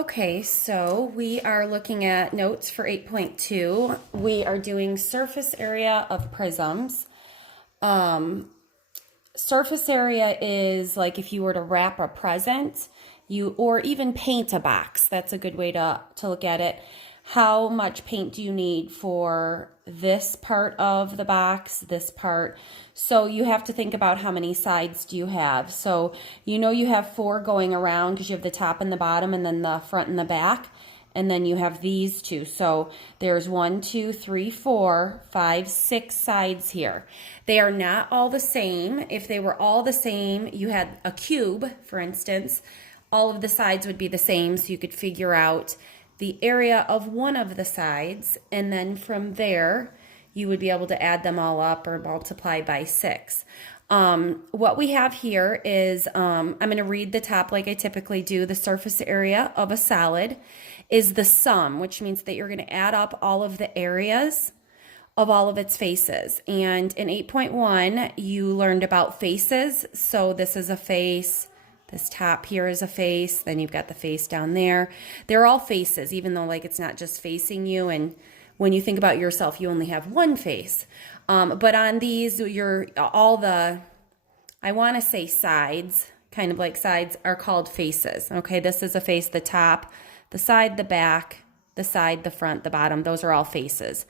Okay, so we are looking at notes for 8.2. We are doing surface area of prisms. Surface area is like if you were to wrap a present, or even paint a box. That's a good way to look at it. How much paint do you need for this part of the box, this part? So you have to think about how many sides do you have. So you know you have 4 going around because you have the top and the bottom and then the front and the back. And then you have these 2. So there's 1, 2, 3, 4, 5, 6 sides here. They are not all the same. If they were all the same, you had a cube, for instance, all of the sides would be the same. So you could figure out the area of one of the sides, and then from there you would be able to add them all up or multiply by 6. What we have here is, I'm going to read the top like I typically do. The surface area of a solid is the sum, which means that you're going to add up all of the areas of all of its faces. And in 8.1, you learned about faces. So this is a face. This top here is a face, then you've got the face down there. They're all faces, even though like it's not just facing you, and when you think about yourself, you only have one face. But on these, I want to say sides, kind of like sides, are called faces. Okay, this is a face, the top, the side, the back, the side, the front, the bottom, those are all faces.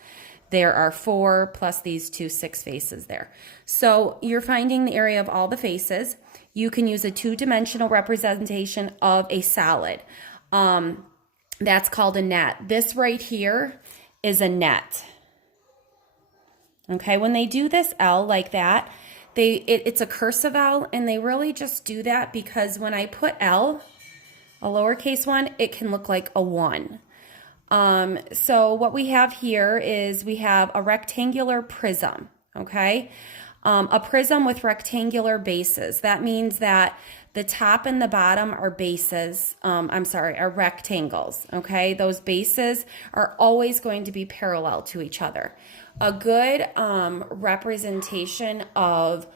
There are 4 plus these 2, 6 faces there. So you're finding the area of all the faces. You can use a 2-dimensional representation of a solid. That's called a net. This right here is a net. Okay, when they do this L like that, it's a cursive L, and they really just do that because when I put L, a lowercase 1, it can look like a 1. So what we have here is we have a rectangular prism, okay? A prism with rectangular bases. That means that the top and the bottom are bases, are rectangles, okay? Those bases are always going to be parallel to each other. A good representation of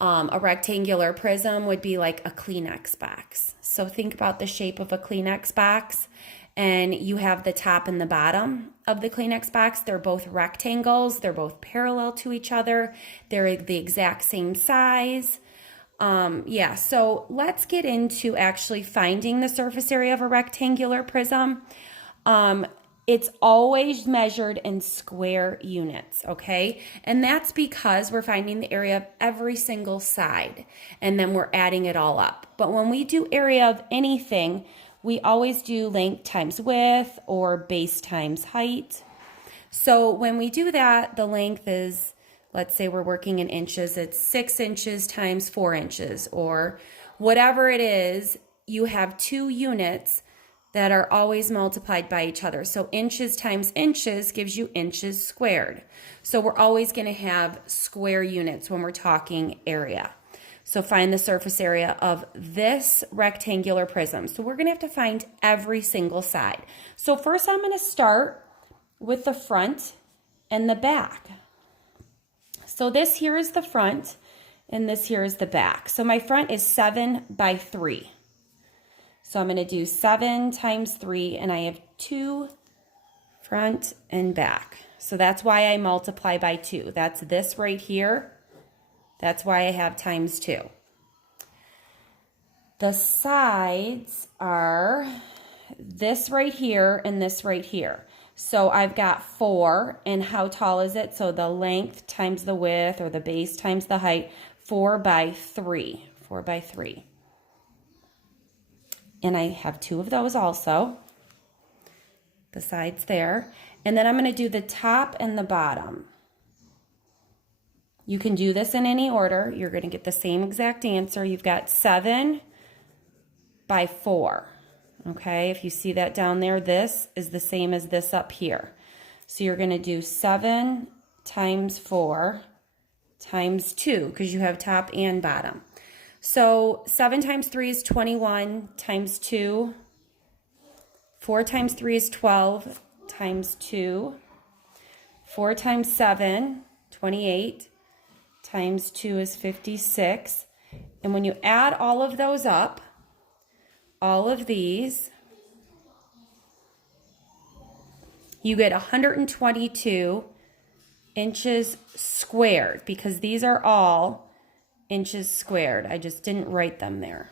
a rectangular prism would be like a Kleenex box. So think about the shape of a Kleenex box, and you have the top and the bottom of the Kleenex box. They're both rectangles. They're both parallel to each other. They're the exact same size. So let's get into actually finding the surface area of a rectangular prism. It's always measured in square units, okay? And that's because we're finding the area of every single side, and then we're adding it all up. But when we do area of anything, we always do length times width or base times height. So when we do that, the length is, let's say we're working in inches, it's 6 inches times 4 inches, or whatever it is. You have 2 units that are always multiplied by each other. So inches times inches gives you inches squared. So we're always going to have square units when we're talking area. So find the surface area of this rectangular prism. So we're going to have to find every single side. So first I'm going to start with the front and the back. So this here is the front and this here is the back. So my front is 7 by 3. So I'm going to do 7 times 3, and I have 2 front and back. So that's why I multiply by 2. That's this right here. That's why I have times 2. The sides are this right here and this right here. So I've got 4, and how tall is it? So the length times the width, or the base times the height, 4 by 3. 4 by 3. And I have 2 of those also, the sides there. And then I'm going to do the top and the bottom. You can do this in any order. You're going to get the same exact answer. You've got 7 by 4. Okay, if you see that down there, this is the same as this up here. So you're going to do 7 times 4 times 2, because you have top and bottom. So 7 times 3 is 21 times 2. 4 times 3 is 12 times 2. 4 times 7, 28, times 2 is 56. And when you add all of those up, all of these, you get 122 inches squared, because these are all inches squared. I just didn't write them there.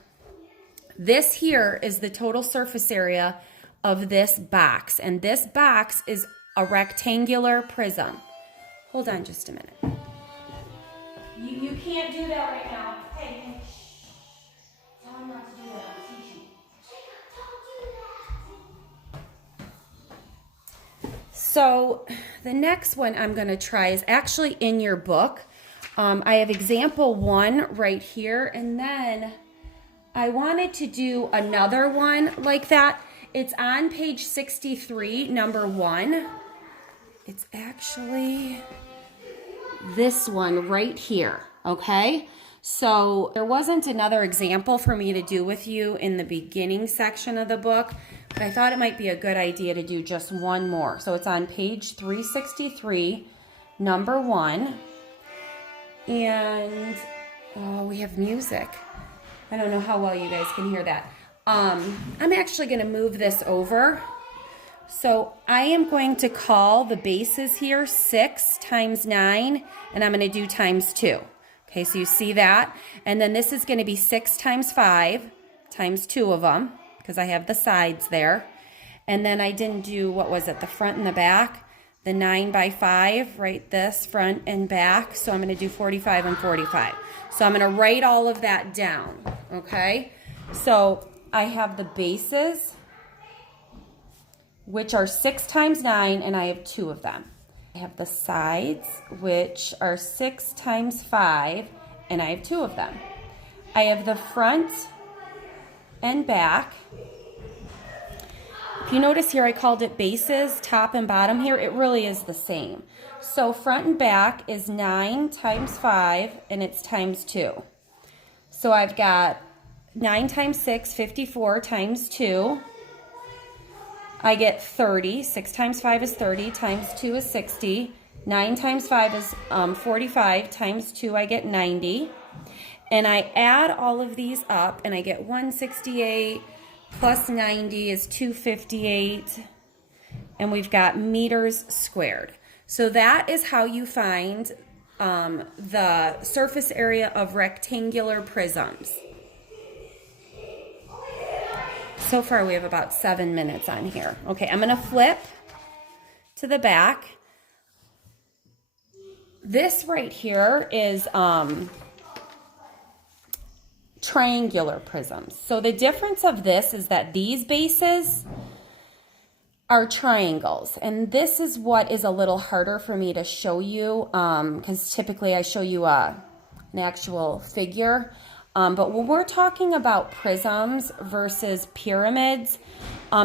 This here is the total surface area of this box, and this box is a rectangular prism. Hold on just a minute. You can't do that right now. Hey, shh. Tell him not to do that. I'm teaching. So the next one I'm going to try is actually in your book. I have example 1 right here, and then I wanted to do another one like that. It's on page 63, number 1. It's actually this one right here, okay? So there wasn't another example for me to do with you in the beginning section of the book, but I thought it might be a good idea to do just one more. So it's on page 363, number 1. And, oh, we have music. I don't know how well you guys can hear that. I'm actually going to move this over. So I am going to call the bases here 6 times 9, and I'm going to do times 2. Okay, so you see that. And then this is going to be 6 times 5 times 2 of them, because I have the sides there. And then I didn't do, what was it, the front and the back? The 9 by 5, right, this front and back. So I'm going to do 45 and 45. So I'm going to write all of that down, okay? So I have the bases, which are 6 times 9, and I have 2 of them. I have the sides, which are 6 times 5, and I have 2 of them. I have the front and back. If you notice here, I called it bases, top and bottom here. It really is the same. So front and back is 9 times 5, and it's times 2. So I've got 9 times 6, 54 times 2. I get 30. 6 times 5 is 30, times 2 is 60. 9 times 5 is 45, times 2 I get 90. And I add all of these up, and I get 168 plus 90 is 258. And we've got meters squared. So that is how you find the surface area of rectangular prisms. So far we have about 7 minutes on here. Okay, I'm going to flip to the back. This right here is triangular prisms. So the difference of this is that these bases are triangles, and this is what is a little harder for me to show you, because typically I show you an actual figure. But when we're talking about prisms versus pyramids,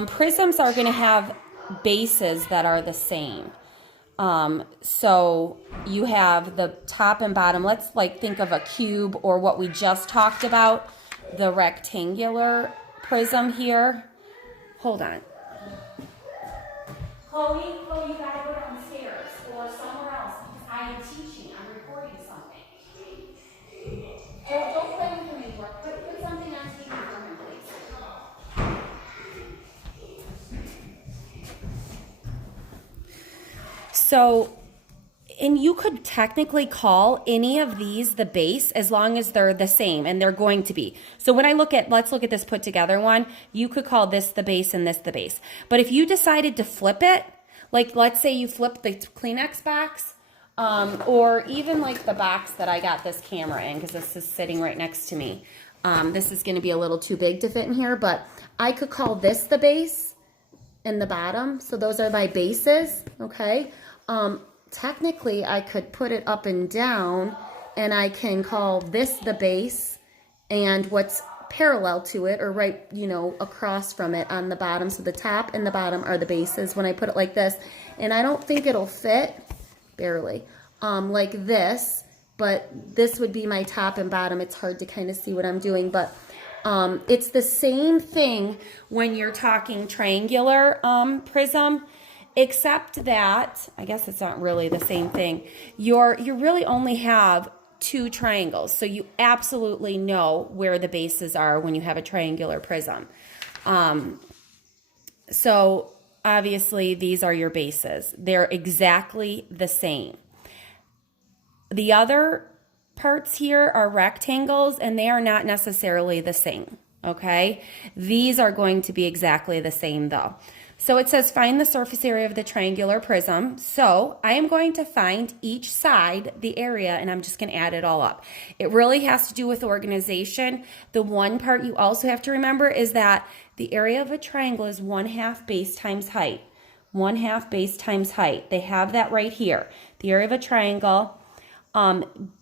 prisms are going to have bases that are the same. So you have the top and bottom. Let's think of a cube, or what we just talked about, the rectangular prism here. Hold on. Chloe, you gotta go downstairs or somewhere else, because I am teaching. I'm recording something. Don't play with him anymore. Put something on TV for him, please. So, and you could technically call any of these the base as long as they're the same, and they're going to be. So when I let's look at this put together one, you could call this the base and this the base. But if you decided to flip it, like let's say you flip the Kleenex box, or even like the box that I got this camera in, because this is sitting right next to me. This is going to be a little too big to fit in here, but I could call this the base and the bottom. So those are my bases, okay? Technically, I could put it up and down, and I can call this the base, and what's parallel to it, or right, across from it on the bottom. So the top and the bottom are the bases when I put it like this. And I don't think it'll fit, barely, like this, but this would be my top and bottom. It's hard to kind of see what I'm doing, but it's the same thing when you're talking triangular prism. Except that, I guess it's not really the same thing. You really only have 2 triangles, so you absolutely know where the bases are when you have a triangular prism. So obviously these are your bases. They're exactly the same. The other parts here are rectangles, and they are not necessarily the same, okay? These are going to be exactly the same though. So it says find the surface area of the triangular prism. So I am going to find each side, the area, and I'm just going to add it all up. It really has to do with organization. The one part you also have to remember is that the area of a triangle is 1/2 base times height. 1/2 base times height. They have that right here. The area of a triangle.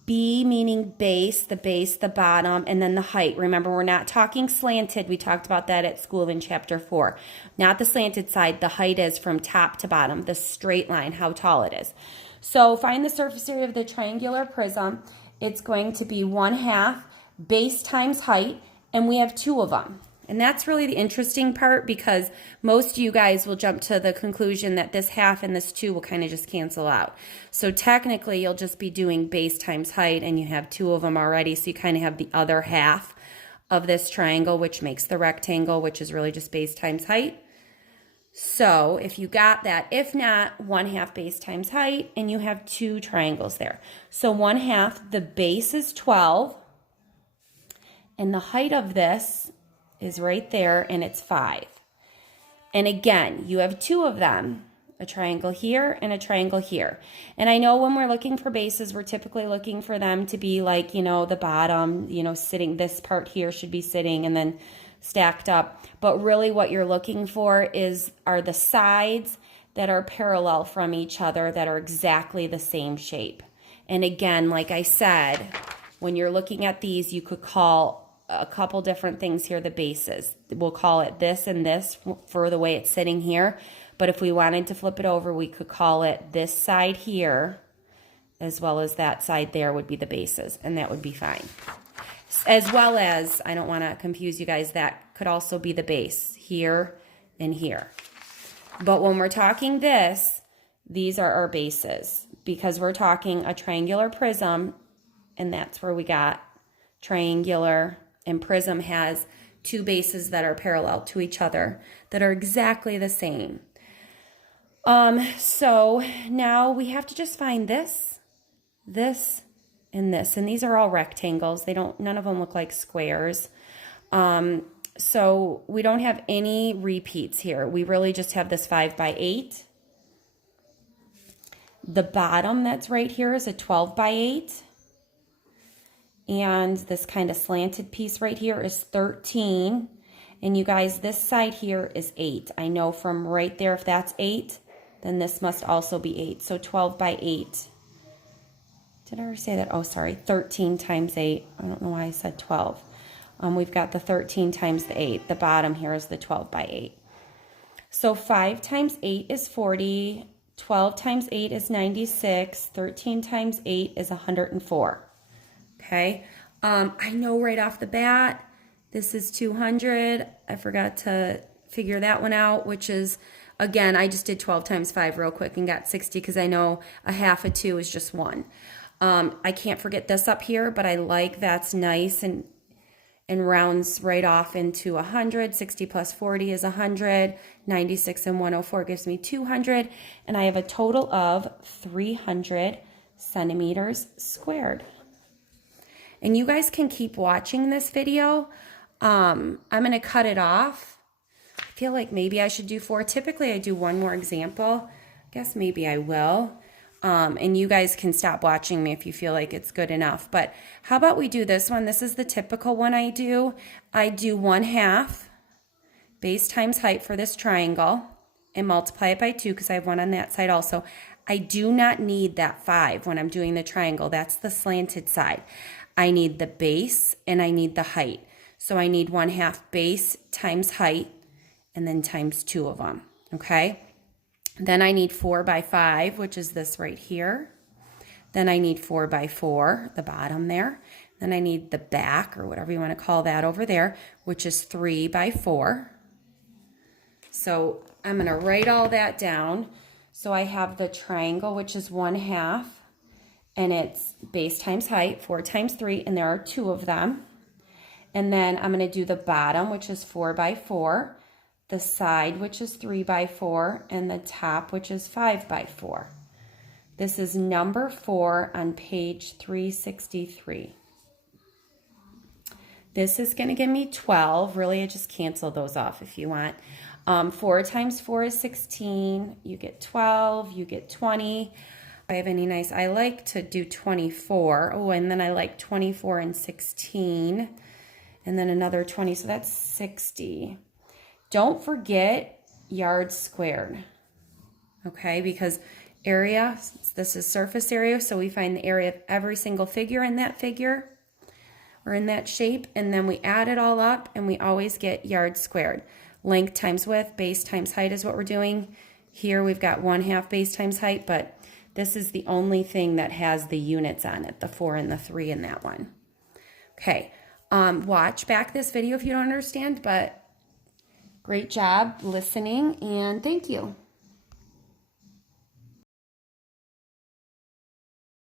B meaning base, the bottom, and then the height. Remember, we're not talking slanted. We talked about that at school in chapter 4. Not the slanted side. The height is from top to bottom, the straight line, how tall it is. So find the surface area of the triangular prism. It's going to be 1/2 base times height, and we have 2 of them. And that's really the interesting part, because most of you guys will jump to the conclusion that this 1/2 and this 2 will kind of just cancel out. So technically you'll just be doing base times height, and you have 2 of them already. So you kind of have the other 1/2 of this triangle, which makes the rectangle, which is really just base times height. So if you got that, if not, 1/2 base times height, and you have 2 triangles there. So 1/2, the base is 12, and the height of this is right there, and it's 5. And again, you have 2 of them, a triangle here and a triangle here. And I know when we're looking for bases, we're typically looking for them to be like, you know, the bottom, you know, sitting, this part here should be sitting and then stacked up. But really what you're looking for are the sides that are parallel from each other, that are exactly the same shape. And again, like I said, when you're looking at these, you could call a couple different things here the bases. We'll call it this and this for the way it's sitting here. But if we wanted to flip it over, we could call it this side here, as well as that side there would be the bases, and that would be fine. As well as, I don't want to confuse you guys, that could also be the base here and here. But when we're talking this, these are our bases, because we're talking a triangular prism, and that's where we got triangular. And prism has 2 bases that are parallel to each other that are exactly the same. So now we have to just find this, this, and this. And these are all rectangles. None of them look like squares. So we don't have any repeats here. We really just have this 5x8. The bottom that's right here is a 12x8. And this kind of slanted piece right here is 13. And you guys, this side here is 8. I know from right there, if that's 8, then this must also be 8. So 12x8. Did I already say that? Oh, sorry. 13 times 8. I don't know why I said 12. We've got the 13 times the 8. The bottom here is the 12x8. So 5 times 8 is 40. 12 times 8 is 96. 13 times 8 is 104. Okay, I know right off the bat, this is 200. I forgot to figure that one out, which is, again, I just did 12 times 5 real quick and got 60, because I know a 1/2 of 2 is just 1. I can't forget this up here, but I like that's nice and rounds right off into 100. 60 plus 40 is 100. 96 and 104 gives me 200. And I have a total of 300 centimeters squared. And you guys can keep watching this video. I'm going to cut it off. I feel like maybe I should do 4. Typically, I do 1 more example. I guess maybe I will. And you guys can stop watching me if you feel like it's good enough. But how about we do this one? This is the typical one I do. I do 1/2 base times height for this triangle and multiply it by 2, because I have 1 on that side also. I do not need that 5 when I'm doing the triangle. That's the slanted side. I need the base and I need the height. So I need 1/2 base times height and then times 2 of them, okay? Then I need 4x5, which is this right here. Then I need 4x4, the bottom there. Then I need the back, or whatever you want to call that over there, which is 3x4. So I'm going to write all that down. So I have the triangle, which is 1/2. And it's base times height, 4 times 3, and there are 2 of them. And then I'm going to do the bottom, which is 4x4. the side, which is 3 by 4, and the top, which is 5 by 4. This is number 4 on page 363. This is going to give me 12. Really, I just cancel those off if you want. 4 times 4 is 16. You get 12. You get 20. If I have any nice, I like to do 24. Oh, and then I like 24 and 16. And then another 20, so that's 60. Don't forget yards squared, okay? Because area, this is surface area, so we find the area of every single figure in that figure or in that shape, and then we add it all up, and we always get yards squared. Length times width, base times height is what we're doing. Here we've got 1/2 base times height, but this is the only thing that has the units on it, the 4 and the 3 in that one. Okay, watch back this video if you don't understand, but great job listening, and thank you.